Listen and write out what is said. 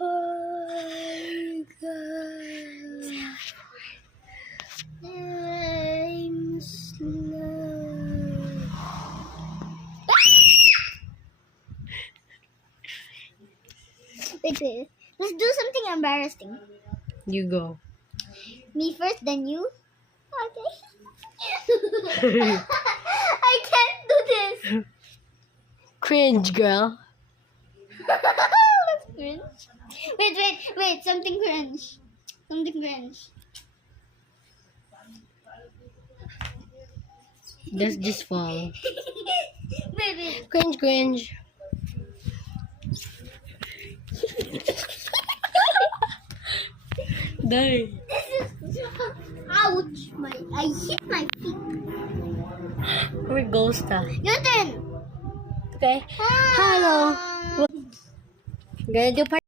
Oh God. I'm slow. Wait. Let's do something embarrassing. You go. Me first, then you. Okay. I can't do this. Cringe, girl. That's cringe. Wait. Something cringe. Let's just fall. Wait. Cringe. Die. This is ouch. I hit my feet. We're ghost. Your turn. Okay. Ah. Hello. Gonna do part